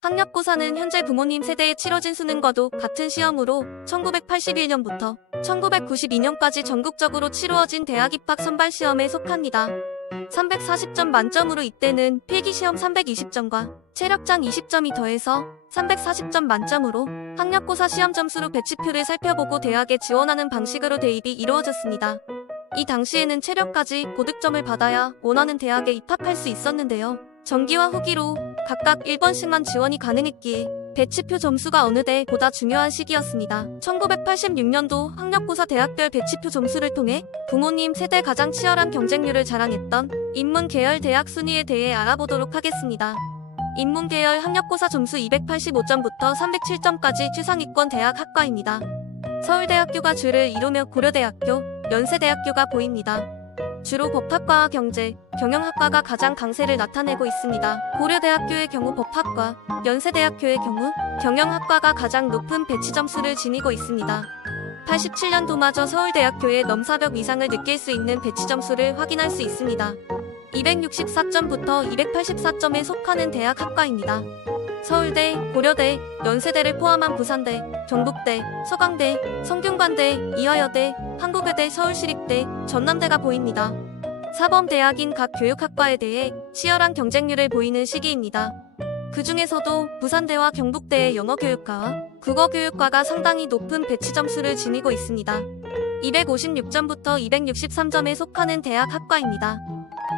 학력고사는 현재 부모님 세대에 치러진 수능과도 같은 시험으로 1981년부터 1992년까지 전국적으로 치루어진 대학 입학 선발 시험에 속합니다. 340점 만점으로 이때는 필기시험 320점과 체력장 20점이 더해서 340점 만점으로 학력고사 시험 점수로 배치표를 살펴보고 대학에 지원하는 방식으로 대입이 이루어졌습니다. 이 당시에는 체력까지 고득점을 받아야 원하는 대학에 입학할 수 있었는데요. 정기와 후기로 각각 1번씩만 지원이 가능했기에 배치표 점수가 어느 대보다 중요한 시기였습니다. 1986년도 학력고사 대학별 배치표 점수를 통해 부모님 세대 가장 치열한 경쟁률을 자랑했던 인문계열 대학 순위에 대해 알아보도록 하겠습니다. 인문계열 학력고사 점수 285점부터 307점까지 최상위권 대학 학과입니다. 서울대학교가 주를 이루며 고려대학교, 연세대학교가 보입니다. 주로 법학과와 경제, 경영학과가 가장 강세를 나타내고 있습니다. 고려대학교의 경우 법학과, 연세대학교의 경우 경영학과가 가장 높은 배치 점수를 지니고 있습니다. 87년도마저 서울대학교의 넘사벽 이상을 느낄 수 있는 배치 점수를 확인할 수 있습니다. 264점부터 284점에 속하는 대학 학과입니다. 서울대, 고려대, 연세대를 포함한 부산대, 경북대, 서강대, 성균관대, 이화여대, 한국외대, 서울시립대, 전남대가 보입니다. 사범대학인 각 교육학과에 대해 치열한 경쟁률을 보이는 시기입니다. 그 중에서도 부산대와 경북대의 영어교육과와 국어교육과가 상당히 높은 배치 점수를 지니고 있습니다. 256점부터 263점에 속하는 대학 학과입니다.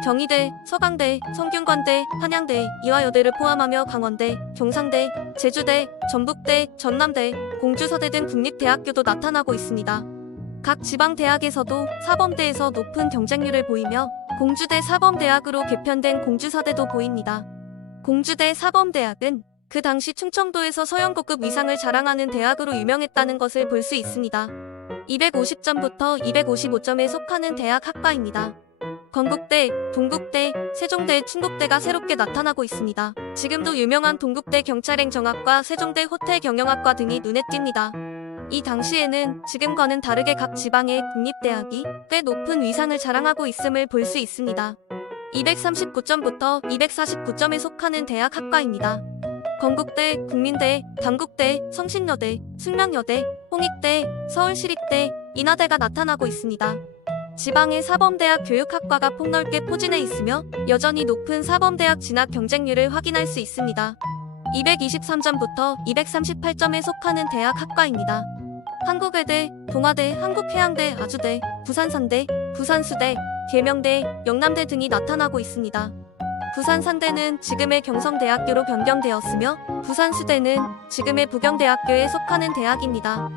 경희대, 서강대, 성균관대, 한양대, 이화여대를 포함하며 강원대, 경상대, 제주대, 전북대, 전남대, 공주서대 등 국립대학교도 나타나고 있습니다. 각 지방대학에서도 사범대에서 높은 경쟁률을 보이며 공주대 사범대학으로 개편된 공주사대도 보입니다. 공주대 사범대학은 그 당시 충청도에서 서영고급 위상을 자랑하는 대학으로 유명했다는 것을 볼 수 있습니다. 250점부터 255점에 속하는 대학 학과입니다. 건국대, 동국대, 세종대, 충북대가 새롭게 나타나고 있습니다. 지금도 유명한 동국대 경찰행정학과, 세종대 호텔 경영학과 등이 눈에 띕니다. 이 당시에는 지금과는 다르게 각 지방의 국립대학이 꽤 높은 위상을 자랑하고 있음을 볼 수 있습니다. 239점부터 249점에 속하는 대학 학과입니다. 건국대, 국민대, 단국대, 성신여대, 숙명여대, 홍익대, 서울시립대, 인하대가 나타나고 있습니다. 지방의 사범대학 교육학과가 폭넓게 포진해 있으며 여전히 높은 사범대학 진학 경쟁률을 확인할 수 있습니다. 223점부터 238점에 속하는 대학 학과입니다. 한국외대, 동아대, 한국해양대, 아주대, 부산산대, 부산수대, 계명대, 영남대 등이 나타나고 있습니다. 부산산대는 지금의 경성대학교로 변경되었으며 부산수대는 지금의 부경대학교에 속하는 대학입니다.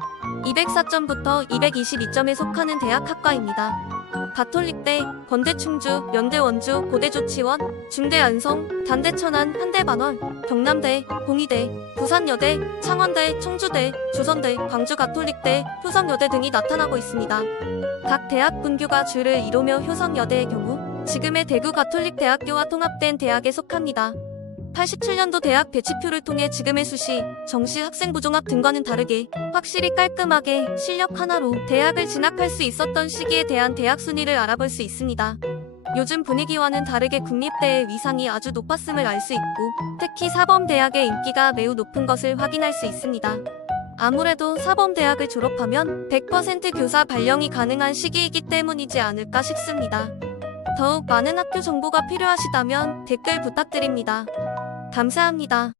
204점부터 222점에 속하는 대학 학과입니다. 가톨릭대, 건대 충주, 연대 원주, 고대 조치원, 중대 안성, 단대 천안, 한대 반월, 경남대, 공의대, 부산여대, 창원대, 청주대, 조선대, 광주 가톨릭대, 효성여대 등이 나타나고 있습니다. 각 대학 분교가 주를 이루며 효성여대의 경우 지금의 대구 가톨릭대학교와 통합된 대학에 속합니다. 87년도 대학 배치표를 통해 지금의 수시, 정시 학생부 종합 등과는 다르게 확실히 깔끔하게 실력 하나로 대학을 진학할 수 있었던 시기에 대한 대학 순위를 알아볼 수 있습니다. 요즘 분위기와는 다르게 국립대의 위상이 아주 높았음을 알 수 있고 특히 사범대학의 인기가 매우 높은 것을 확인할 수 있습니다. 아무래도 사범대학을 졸업하면 100% 교사 발령이 가능한 시기이기 때문이지 않을까 싶습니다. 더욱 많은 학교 정보가 필요하시다면 댓글 부탁드립니다. 감사합니다.